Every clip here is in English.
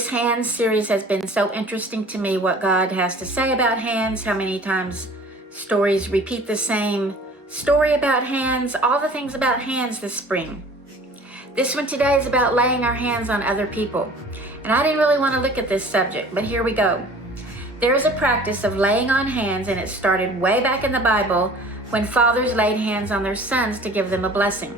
This hands series has been so interesting to me, what God has to say about hands, how many times stories repeat the same story about hands, all the things about hands this spring. This one today is about laying our hands on other people. And I didn't really want to look at this subject, but here we go. There is a practice of laying on hands, and it started way back in the Bible when fathers laid hands on their sons to give them a blessing,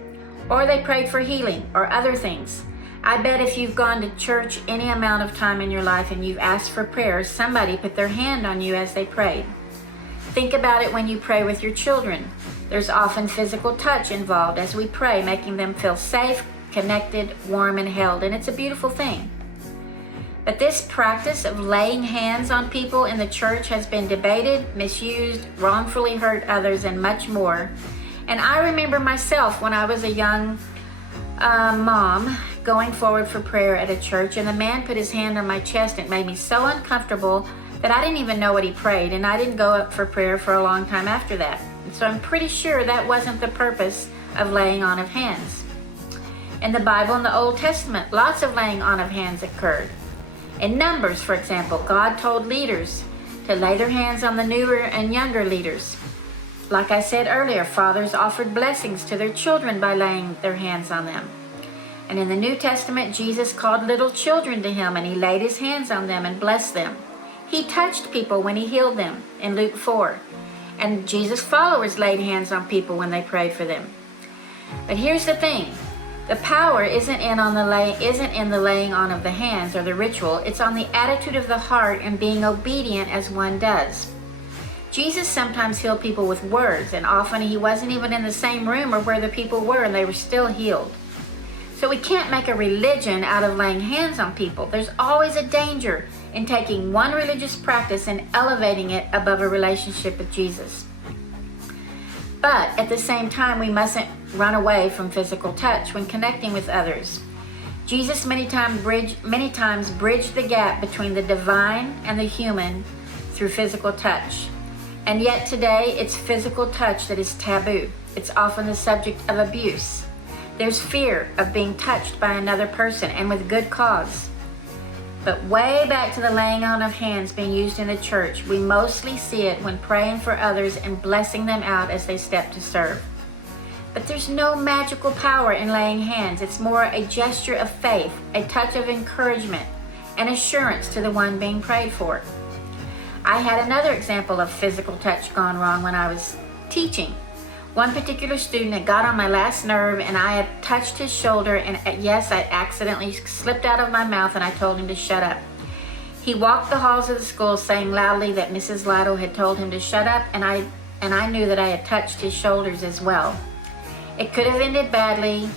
or they prayed for healing or other things. I bet if you've gone to church any amount of time in your life and you've asked for prayers, somebody put their hand on you as they prayed. Think about it when you pray with your children. There's often physical touch involved as we pray, making them feel safe, connected, warm, and held, and it's a beautiful thing. But this practice of laying hands on people in the church has been debated, misused, wrongfully hurt others, and much more. And I remember myself when I was a young mom going forward for prayer at a church, and the man put his hand on my chest. It made me so uncomfortable that I didn't even know what he prayed, and I didn't go up for prayer for a long time after that. And so I'm pretty sure that wasn't the purpose of laying on of hands. In the Bible, in the Old Testament, lots of laying on of hands occurred. In Numbers, for example, God told leaders to lay their hands on the newer and younger leaders. Like I said earlier, fathers offered blessings to their children by laying their hands on them. And in the New Testament, Jesus called little children to him, and he laid his hands on them and blessed them. He touched people when he healed them in Luke 4. And Jesus' followers laid hands on people when they prayed for them. But here's the thing. The power isn't in the laying on of the hands or the ritual. It's on the attitude of the heart and being obedient as one does. Jesus sometimes healed people with words, and often he wasn't even in the same room or where the people were, and they were still healed. So we can't make a religion out of laying hands on people. There's always a danger in taking one religious practice and elevating it above a relationship with Jesus. But at the same time, we mustn't run away from physical touch when connecting with others. Jesus many times bridged the gap between the divine and the human through physical touch. And yet today, it's physical touch that is taboo. It's often the subject of abuse. There's fear of being touched by another person, and with good cause. But way back to the laying on of hands being used in the church, we mostly see it when praying for others and blessing them out as they step to serve. But there's no magical power in laying hands. It's more a gesture of faith, a touch of encouragement, and assurance to the one being prayed for. I had another example of physical touch gone wrong when I was teaching. One particular student had got on my last nerve, and I had touched his shoulder, and yes, I accidentally slipped out of my mouth, and I told him to shut up. He walked the halls of the school saying loudly that Mrs. Lytle had told him to shut up, and I knew that I had touched his shoulders as well. It could have ended badly.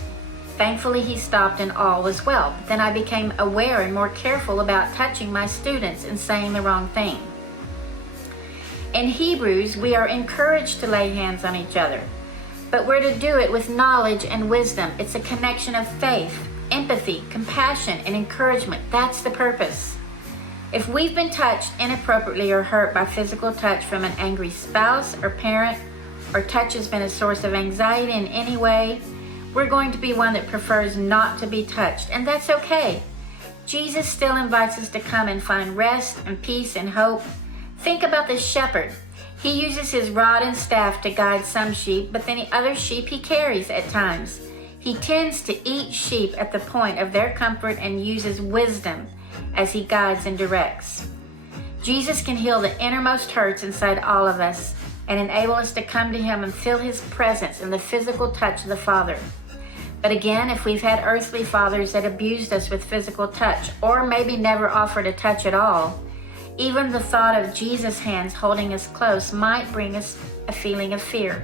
Thankfully, he stopped and all was well. But then I became aware and more careful about touching my students and saying the wrong thing. In Hebrews, we are encouraged to lay hands on each other, but we're to do it with knowledge and wisdom. It's a connection of faith, empathy, compassion, and encouragement. That's the purpose. If we've been touched inappropriately or hurt by physical touch from an angry spouse or parent, or touch has been a source of anxiety in any way, we're going to be one that prefers not to be touched, and that's okay. Jesus still invites us to come and find rest and peace and hope. Think about the shepherd. He uses his rod and staff to guide some sheep, but then the other sheep he carries at times. He tends to each sheep at the point of their comfort and uses wisdom as he guides and directs. Jesus can heal the innermost hurts inside all of us and enable us to come to him and feel his presence in the physical touch of the Father. But again, if we've had earthly fathers that abused us with physical touch, or maybe never offered a touch at all, even the thought of Jesus' hands holding us close might bring us a feeling of fear.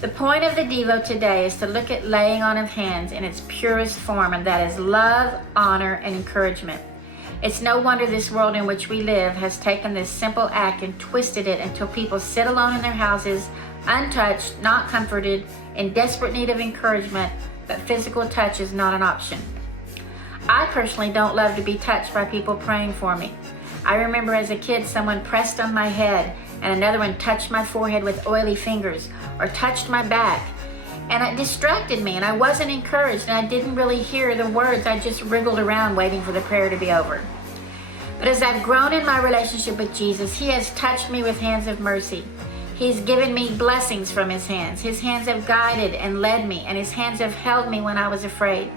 The point of the Devo today is to look at laying on of hands in its purest form, and that is love, honor, and encouragement. It's no wonder this world in which we live has taken this simple act and twisted it until people sit alone in their houses, untouched, not comforted, in desperate need of encouragement, but physical touch is not an option. I personally don't love to be touched by people praying for me. I remember as a kid someone pressed on my head and another one touched my forehead with oily fingers or touched my back. And it distracted me, and I wasn't encouraged, and I didn't really hear the words. I just wriggled around waiting for the prayer to be over. But as I've grown in my relationship with Jesus, He has touched me with hands of mercy. He's given me blessings from His hands. His hands have guided and led me, and His hands have held me when I was afraid.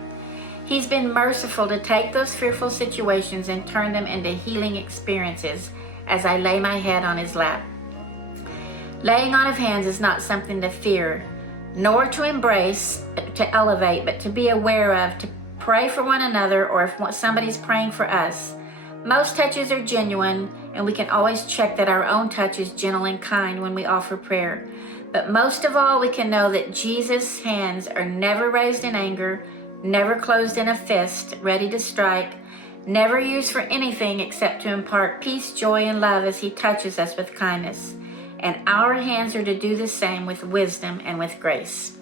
He's been merciful to take those fearful situations and turn them into healing experiences as I lay my head on His lap. Laying on of hands is not something to fear, nor to embrace, to elevate, but to be aware of, to pray for one another, or if somebody's praying for us. Most touches are genuine, and we can always check that our own touch is gentle and kind when we offer prayer. But most of all, we can know that Jesus' hands are never raised in anger, never closed in a fist, ready to strike, never used for anything except to impart peace, joy, and love as He touches us with kindness. And our hands are to do the same with wisdom and with grace.